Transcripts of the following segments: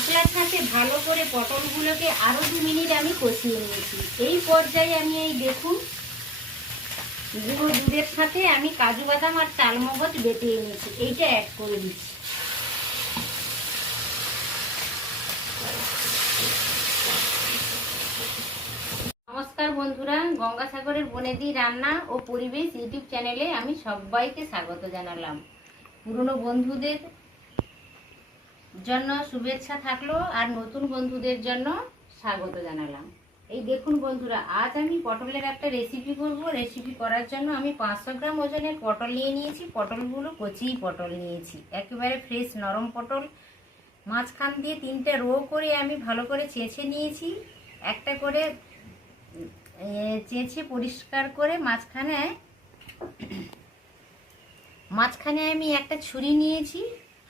মশলার সাথে ভালো করে পটলগুলোকে আরও দু মিনিট আমি কষিয়ে নিয়েছি। এই পর্যায়ে আমি এই দেখুন গুঁড়ো দুধের সাথে আমি কাজু বাদাম আর চালমগজ বেটে এনেছি এইটা অ্যাড করে দিচ্ছি। নমস্কার বন্ধুরা, গঙ্গাসাগরের বনেদি রান্না ও পরিবেশ ইউটিউব চ্যানেলে আমি সবাইকে স্বাগত জানালাম। পুরনো বন্ধুদের জন্য শুভেচ্ছা থাকল আর নতুন বন্ধুদের জন্য স্বাগত জানালাম। এই দেখুন বন্ধুরা, আজ আমি পটলের একটা রেসিপি করব রেসিপি করার জন্য আমি পাঁচশো গ্রাম ওজনের পটল নিয়ে নিয়েছি। পটলগুলো কচি পটল নিয়েছি। একেবারে ফ্রেশ নরম পটল। মাঝখান দিয়ে তিনটে রো করে আমি ভালো করে চেঁচে নিয়েছি। একটা করে চেঁচে পরিষ্কার করে মাঝখানে মাঝখানে আমি একটা ছুরি নিয়েছি।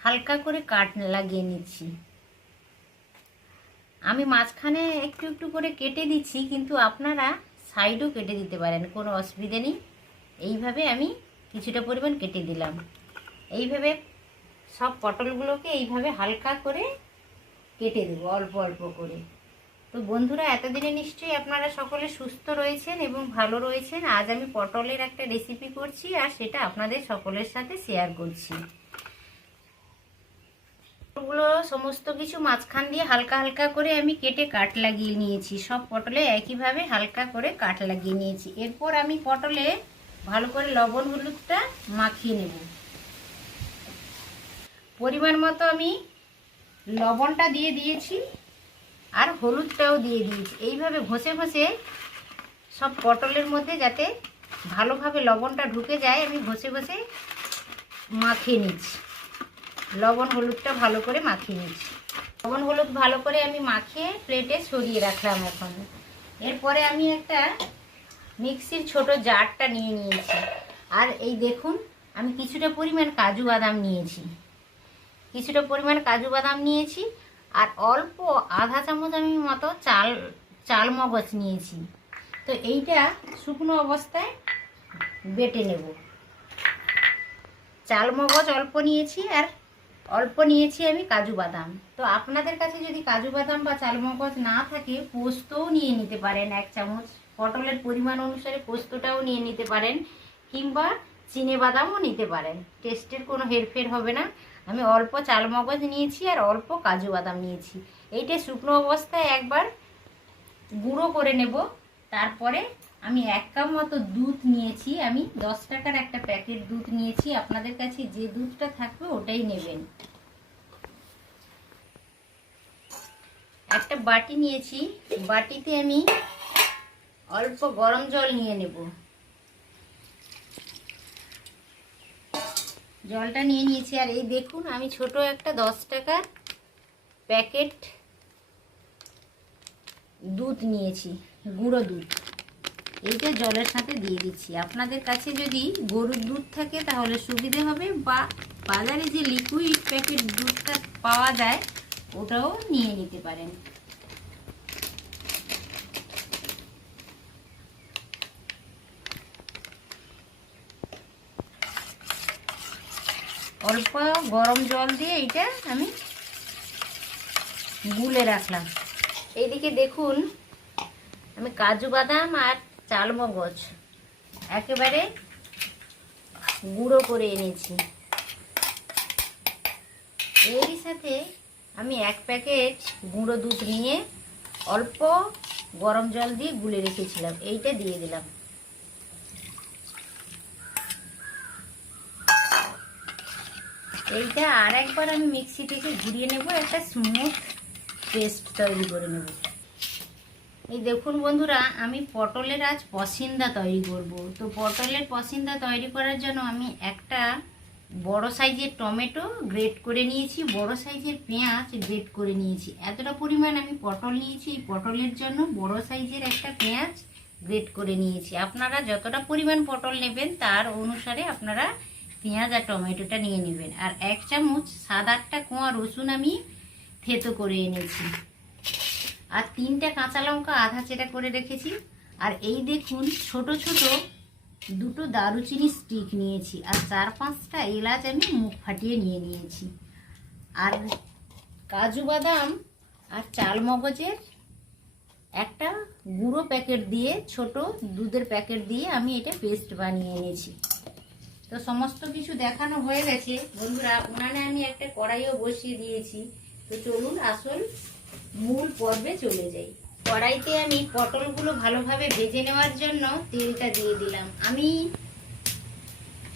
হালকা করে কাট লাগিয়ে নিচ্ছি। আমি মাঝখানে একটু একটু করে কেটে দিচ্ছি, কিন্তু আপনারা সাইডও কেটে দিতে পারেন, কোনো অসুবিধে নেই। এইভাবে আমি কিছুটা পরিমাণ কেটে দিলাম। এইভাবে সব পটলগুলোকে এইভাবে হালকা করে কেটে দেবো, অল্প অল্প করে। তো বন্ধুরা, এতদিনে নিশ্চয়ই আপনারা সকলে সুস্থ রয়েছেন এবং ভালো রয়েছেন। আজ আমি পটলের একটা রেসিপি করছি আর সেটা আপনাদের সকলের সাথে শেয়ার করছি। পটলগুলো সমস্ত কিছু মাঝখান দিয়ে হালকা হালকা করে আমি কেটে কাট লাগিয়ে নিয়েছি। সব পটলে একইভাবে হালকা করে কাট লাগিয়ে নিয়েছি। এরপর আমি পটলে ভালো করে লবণ হলুদটা মাখিয়ে নেব। পরিমাণ মতো আমি লবণটা দিয়ে দিয়েছি আর হলুদটাও দিয়ে দিয়েছি। এইভাবে ঘষে ঘষে সব পটলের মধ্যে যাতে ভালোভাবে লবণটা ঢুকে যায়, আমি ঘষে ঘষে মাখিয়ে নিচ্ছি। লবণ হলুদটা ভালো করে মাখিয়ে নিচ্ছি। লবণ হলুদ ভালো করে আমি মাখিয়ে প্লেটে সরিয়ে রাখলাম এখন। এরপরে আমি একটা মিক্সির ছোট জারটা নিয়ে নিয়েছি। আর এই দেখুন, আমি কিছুটা পরিমাণ কাজু বাদাম নিয়েছি। কিছুটা পরিমাণ কাজু বাদাম নিয়েছি আর অল্প আধা চামচ আমি মতো চাল চাল মগজ নিয়েছি। তো এইটা শুকনো অবস্থায় বেটে নেব। চাল মগজ অল্প নিয়েছি আর অল্প নিয়েছি আমি কাজু বাদাম। তো আপনাদের কাছে যদি কাজু বাদাম বা চাল মগজ না থাকে, পোস্তও নিয়ে নিতে পারেন এক চামচ। পটলের পরিমাণ অনুসারে পোস্তটাও নিয়ে নিতে পারেন কিংবা চিনে বাদামও নিতে পারেন। টেস্টের কোনো হেরফের হবে না। আমি অল্প চাল মগজ নিয়েছি আর অল্প কাজু বাদাম নিয়েছি। এইটা শুকনো অবস্থায় একবার গুঁড়ো করে নেব। তারপরে আমি এক কাপ মতো দুধ নিয়েছি, আমি দশ টাকার একটা প্যাকেট দুধ নিয়েছি, আপনাদের কাছে যে দুধটা থাকবে ওটাই নেবেন। একটা বাটি নিয়েছি, বাটিতে আমি অল্প গরম জল নিয়ে নেব। জলটা নিয়ে নিয়েছি, আর এই দেখুন, আমি ছোট একটা দশ টাকার প্যাকেট দুধ নিয়েছি, গুঁড়ো দুধ। এইটা জলের সাথে দিয়ে দিচ্ছি। আপনাদের কাছে যদি গরুর দুধ থাকে তাহলে সুবিধে হবে, বা বাজারে যে লিকুইড প্যাকেট দুধটা পাওয়া যায়, ওটাও নিয়ে নিতে পারেন। অল্প গরম জল দিয়ে এইটা আমি গুলে রাখলাম। এইদিকে দেখুন, আমি কাজু বাদাম আর চালমগজ একেবারে গুঁড়ো করে এনেছি। এরই সাথে আমি এক প্যাকেট গুঁড়ো দুধ নিয়ে অল্প গরম জল দিয়ে গুলে রেখেছিলাম। এইটা দিয়ে দিলাম। এইটা আর একবার আমি মিক্সি থেকে ঘুরিয়ে নেব। একটা স্মুথ পেস্ট তৈরি করে নেব। এই দেখুন বন্ধুরা, আমি পটলের আজ পসিন্দা তৈরি করব। তো পটলের পসিন্দা তৈরি করার জন্য আমি একটা বড় সাইজের টমেটো গ্রেট করে নিয়েছি, বড় সাইজের পেঁয়াজ গ্রেট করে নিয়েছি। এতটা পরিমাণ আমি পটল নিয়েছি, এই পটলের জন্য বড় সাইজের একটা পেঁয়াজ গ্রেট করে নিয়েছি। আপনারা যতটা পরিমাণ পটল নেবেন, তার অনুসারে আপনারা পেঁয়াজ আর টমেটোটা নিয়ে নেবেন। আর এক চামচ সাত আটটা কোয়া রসুন আমি থেতো করে এনেছি। আর তিনটা কাঁচা লঙ্কা, আধা চেটা করে রেখেছি। আর এই দেখুন, ছোট ছোট দুটো দারুচিনি স্টিক নিয়েছি। আর চার পাঁচটা এলাচ আমি মুখ ফাটিয়ে নিয়ে নিয়েছি। আর কাজু বাদাম আর চাল মগজের একটা গুঁড়ো প্যাকেট দিয়ে, ছোট দুধের প্যাকেট দিয়ে আমি এটা পেস্ট বানিয়ে এনেছি। তো সমস্ত কিছু দেখানো হয়ে গেছে। বন্ধুরা, উনানে আমি একটা কড়াইও বসিয়ে দিয়েছি। তো চলুন আসল মূল পর্বে চলে যাই। কড়াইতে আমি পটলগুলো ভালোভাবে ভেজে নেওয়ার জন্য তেলটা দিয়ে দিলাম। আমি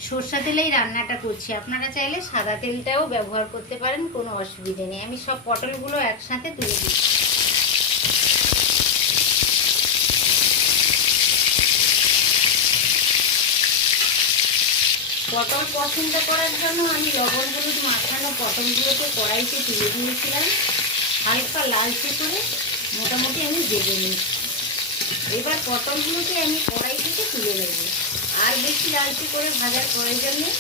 সর্ষা তেলেই রান্নাটা করছি। আপনারা চাইলে সাদা তেলটাও ব্যবহার করতে পারেন, কোনো অসুবিধে নেই। আমি সব পটলগুলো একসাথে তুলে দিই পটল পছন্দ করার জন্য আমি লবণ, হলুদ মাখানো পটলগুলোকে কড়াইতে তুলে দিয়েছিলাম। লালচে করে মোটামুটি আমি ভেজে নিয়েছি। এবার পটলগুলোকে আমি কড়াই থেকে তুলে নেব। আর বেশি লালচে করে ভাজার প্রয়োজন নেই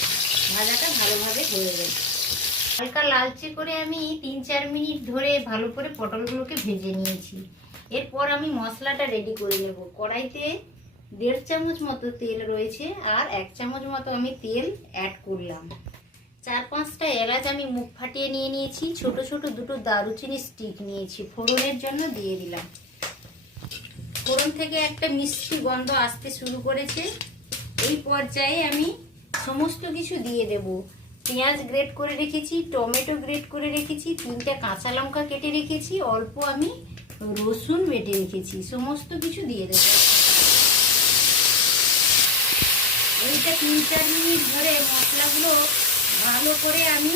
ভাজাটা ভালোভাবে হয়ে যাবে হালকা লালচে করে আমি তিন চার মিনিট ধরে ভালো করে পটলগুলোকে ভেজে নিয়েছি। এরপর আমি মশলাটা রেডি করে নেব। কড়াইতে দেড় চামচ মতো তেল রয়েছে আর এক চামচ মতো আমি তেল অ্যাড করলাম। চার পাঁচটা এলাচ আমি মুখ ফাটিয়ে নিয়ে নিয়েছি। ছোট ছোট দুটো দারুচিনি স্টিক নিয়েছি। ফোড়নের জন্য দিয়ে দিলাম। ফোড়ন থেকে একটা মিষ্টি গন্ধ আসতে শুরু করেছে। এই পর্যায়ে আমি সমস্ত কিছু দিয়ে দেব। পেঁয়াজ গ্রেট করে রেখেছি, টমেটো গ্রেট করে রেখেছি, তিনটা কাঁচা লঙ্কা কেটে রেখেছি, অল্প আমি রসুন বেটে রেখেছি। সমস্ত কিছু দিয়ে দেবো। এইটা তিন চার মিনিট ধরে মশলাগুলো ভালো করে আমি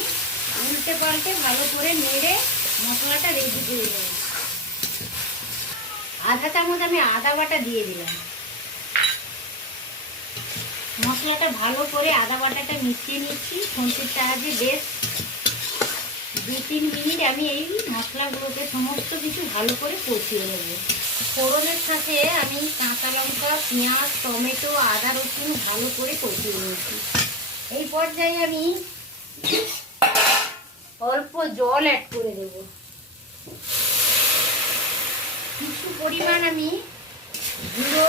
উল্টে পাল্টে ভালো করে নেড়ে মশলাটা রেডি করে দেবো আধা চামচ আমি আদা বাটা দিয়ে দিলাম। মশলাটা ভালো করে আদা বাটাটা মিশিয়ে নিচ্ছি। খুন্তির সাহায্যে বেশ দু তিন মিনিট আমি এই মশলাগুলোকে সমস্ত কিছু ভালো করে কষিয়ে নেব। ফোড়নের সাথে আমি কাঁচা লঙ্কা, পেঁয়াজ, টমেটো, আদা রসুন ভালো করে কষিয়ে নিয়েছি এই পর্যায়ে আমি অল্প জল অ্যাড করে দেব। কিছু পরিমাণ আমি গুঁড়ো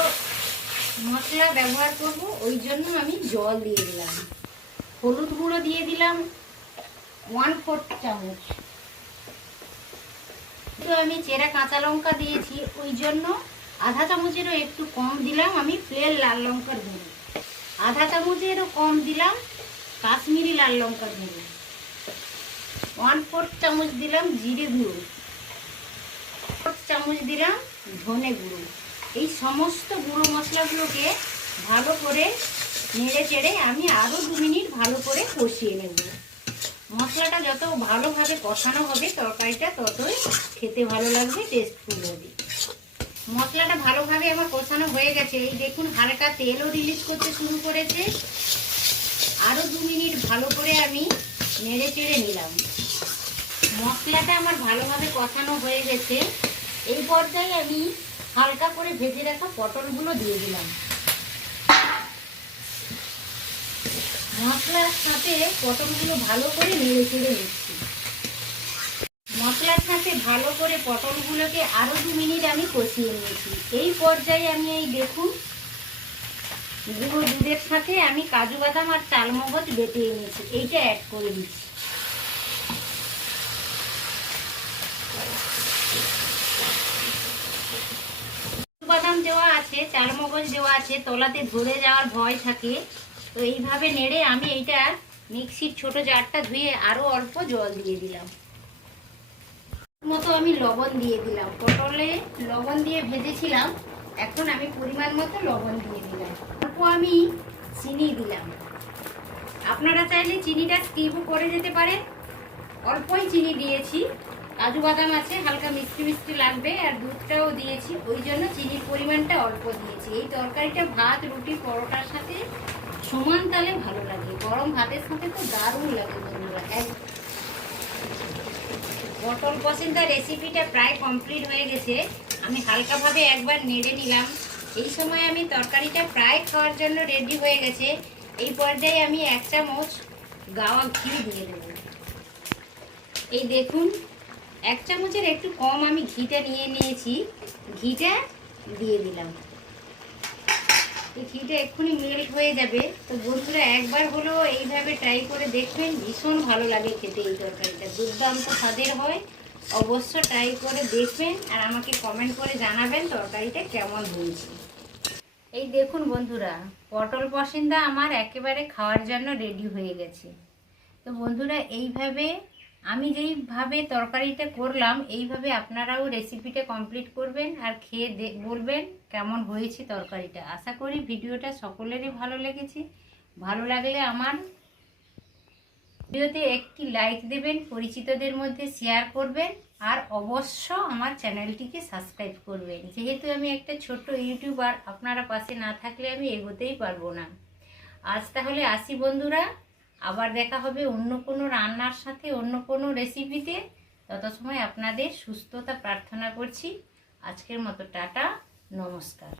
মশলা ব্যবহার করব, ওই জন্য আমি জল দিয়ে দিলাম। হলুদ গুঁড়ো দিয়ে দিলাম ওয়ান ফোর্থ চামচ। তো আমি চেরা কাঁচা লঙ্কা দিয়েছি, ওই জন্য আধা চামচেরও একটু কম দিলাম, আমি প্লেন লাল লঙ্কার গুঁড়ো। আধা চামচেরও কম দিলাম কাশ্মীরি লাল লঙ্কার গুঁড়ো। ওয়ান ফোর্থ চামচ দিলাম জিরে গুঁড়ো। ফোর্থ চামচ দিলাম ধনে গুঁড়ো। এই সমস্ত গুঁড়ো মশলাগুলোকে ভালো করে নেড়ে চেড়ে আমি আরও দু মিনিট ভালো করে কষিয়ে নেব। মশলাটা যত ভালোভাবে কষানো হবে, তরকারিটা ততই খেতে ভালো লাগবে টেস্টফুল হবে। মশলাটা ভালোভাবে আমার কষানো হয়ে গেছে। এই দেখুন, হালকা তেলও রিলিজ করতে শুরু করেছে। আরও দু মিনিট ভালো করে আমি নেড়ে চেড়ে নিলাম। মশলাটা আমার ভালোভাবে কষানো হয়ে গেছে। এই পর্যায়ে আমি হালকা করে ভেজে রাখা পটলগুলো দিয়ে দিলাম। মশলার সাথে পটলগুলো ভালো করে নেড়ে চেড়ে নিচ্ছি। মশলার সাথে ভালো করে পটলগুলোকে আরও দু মিনিট আমি কষিয়ে নিয়েছি। এই পর্যায়ে আমি এই দেখুন গুঁড়ো দুধের সাথে আমি কাজু বাদাম আর চালমগজ বেটে এনেছি। এইটা অ্যাড করে দিচ্ছি। বাদাম দেওয়া আছে চালমগজ দেওয়া আছে, তলাতে ধরে যাওয়ার ভয় থাকে। তো এইভাবে নেড়ে আমি এইটা মিক্সির ছোট জারটা ধুয়ে আরও অল্প জল দিয়ে দিলাম। মতো আমি লবণ দিয়ে দিলাম। পটলে লবণ দিয়ে ভেজেছিলাম। এখন আমি পরিমাণ মতো লবণ দিয়ে দিলাম। আমি চিনি দিলাম। আপনারা চাইলে চিনিটা স্কিপও করে যেতে পারেন। অল্পই চিনি দিয়েছি। কাজু বাদাম আছে, হালকা মিষ্টি মিষ্টি লাগবে, আর দুধটাও দিয়েছি। ওই জন্য চিনির পরিমাণটা অল্প দিয়েছি। এই তরকারিটা ভাত, রুটি, পরোটার সাথে সমান তালে ভালো লাগে। গরম ভাতের সাথে তো দারুণ লাগে বন্ধুরা, এক পটল পছন্দের রেসিপিটা প্রায় কমপ্লিট হয়ে গেছে। আমি হালকাভাবে একবার নেড়ে নিলাম। এই সময় আমি তরকারিটা প্রায় খাওয়ার জন্য রেডি হয়ে গেছে। এই পর্যায়ে আমি এক চামচ গাওয়া ঘি দিয়ে দেব। এই দেখুন, এক চামচের একটু কম আমি ঘিটা নিয়ে নিয়েছি। ঘিটা দিয়ে দিলাম। এই ঘিটা এক্ষুনি মেল্ট হয়ে যাবে। তো বন্ধুরা, একবার হলেও এইভাবে ট্রাই করে দেখবেন, ভীষণ ভালো লাগে খেতে এই তরকারিটা। দুর্দান্ত স্বাদের হয়। অবশ্য ট্রাই করে দেখবেন আর আমাকে কমেন্ট করে জানাবেন তরকারিটা কেমন হয়েছে। এই দেখুন বন্ধুরা, পটল পসিন্দা আমার একেবারে খাওয়ার জন্য রেডি হয়ে গেছে। তো বন্ধুরা, এইভাবে আমি যেইভাবে তরকারিটা করলাম, এইভাবে আপনারাও রেসিপিটা কমপ্লিট করবেন আর খেয়ে বলবেন কেমন হয়েছে তরকারিটা। আশা করি ভিডিওটা সকলেরই ভালো লেগেছে। ভালো লাগলে আমার ভিডিওতে একটি লাইক দেবেন, পরিচিতদের মধ্যে শেয়ার করবেন। আর অবশ্য আমার চ্যানেলটিকে সাবস্ক্রাইব করবেন। যেহেতু আমি একটা ছোট্ট ইউটিউবার, আপনারা পাশে না থাকলে আমি এগোতেই পারব না। আজ তাহলে আসি বন্ধুরা, আবার দেখা হবে অন্য কোনো রান্নার সাথে, অন্য কোনো রেসিপিতে। তত সময় আপনাদের সুস্থতা প্রার্থনা করছি। আজকের মতো টাটা, নমস্কার।